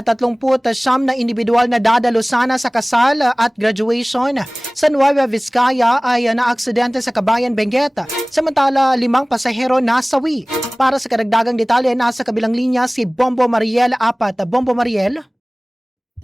39 na individual na dadalo sana sa kasal at graduation sa Nueva Vizcaya ay naaksidente sa Kabayan, Benguet. Samantala, 5 pasahero nasawi. Para sa karagdagang detalye, nasa kabilang linya si Bombo Mariel Apat. Bombo Mariel?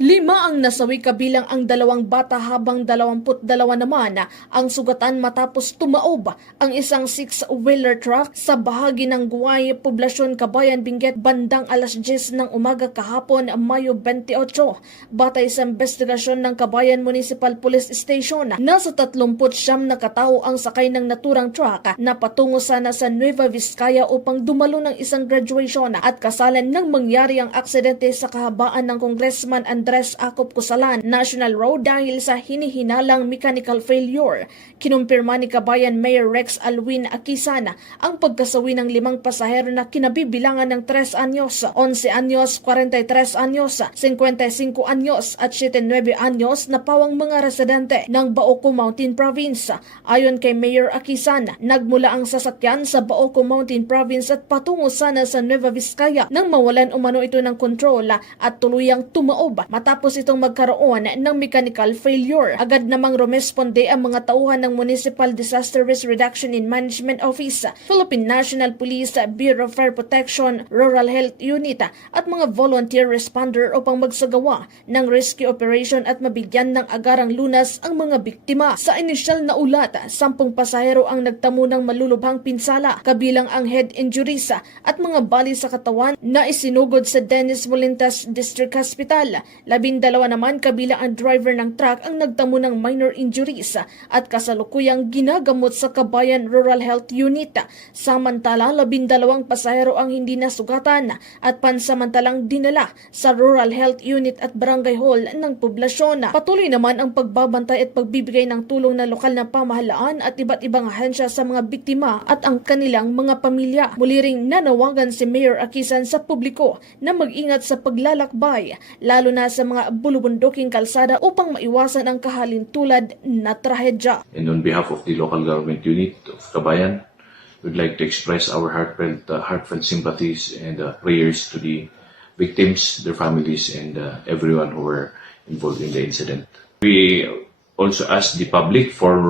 5 ang nasawi kabilang ang 2 bata habang 22 naman ang sugatan matapos tumaob ang isang 6-wheeler truck sa bahagi ng Guay, Poblasyon, Kabayan, Benguet bandang alas 10 ng umaga kahapon, Mayo 28. Batay sa investigasyon ng Kabayan Municipal Police Station, nasa 39 na katao ang sakay ng naturang truck na patungo sana sa Nueva Vizcaya upang dumalo ng isang graduation at kasalan nang mangyari ang aksidente sa kahabaan ng Congressman Andres Acop Cosalan National Road dahil sa hinihinalang mechanical failure. Kinumpirma ni Kabayan Mayor Rex Alwin Akisan ang pagkasawi ng 5 pasahero na kinabibilangan ng 3 anyos, 11 anyos, 43 anyos, 55 anyos at 79 anyos na pawang mga residente ng Baoco Mountain Province. Ayon kay Mayor Akisan, nagmula ang sasakyan sa Baoco Mountain Province at patungo sana sa Nueva Vizcaya nang mawalan umano ito ng kontrol at tuluyang tumaob matapos itong magkaroon ng mechanical failure. Agad namang rumesponde ang mga tauhan ng Municipal Disaster Risk Reduction and Management Office, Philippine National Police, Bureau of Fire Protection, Rural Health Unit at mga volunteer responder upang magsagawa ng rescue operation at mabigyan ng agarang lunas ang mga biktima. Sa inisyal na ulat, 10 pasahero ang nagtamo ng malulubhang pinsala, kabilang ang head injuries at mga bali sa katawan na isinugod sa Dennis Molintas District Hospital. 12 naman kabilang ang driver ng truck ang nagtamo ng minor injuries at kasalukuyang ginagamot sa Kabayan Rural Health Unit. Samantala, 12 pasahero ang hindi nasugatan at pansamantalang dinala sa Rural Health Unit at Barangay Hall ng poblasyon. Patuloy naman ang pagbabantay at pagbibigay ng tulong ng lokal na pamahalaan at iba't ibang ahensya sa mga biktima at ang kanilang mga pamilya. Muli ring nanawagan si Mayor Akisan sa publiko na mag-ingat sa paglalakbay, lalo na sa mga bulubunduking kalsada upang maiwasan ang kahalintulad na trahedya. And on behalf of the local government unit of Kabayan, we'd like to express our heartfelt sympathies and prayers to the victims, their families, and everyone who were involved in the incident. We also ask the public for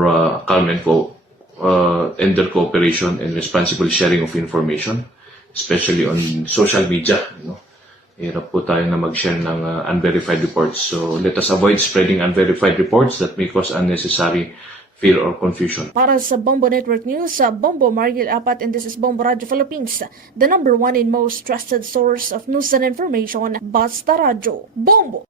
calm and their cooperation and responsible sharing of information, especially on social media. Hirap po tayo na mag-share ng unverified reports. So let us avoid spreading unverified reports that may cause unnecessary fear or confusion. Para sa Bombo Network News, Bombo Mariel Apat, and this is Bombo Radio Philippines, the #1 and most trusted source of news and information, Basta Radio. Bombo!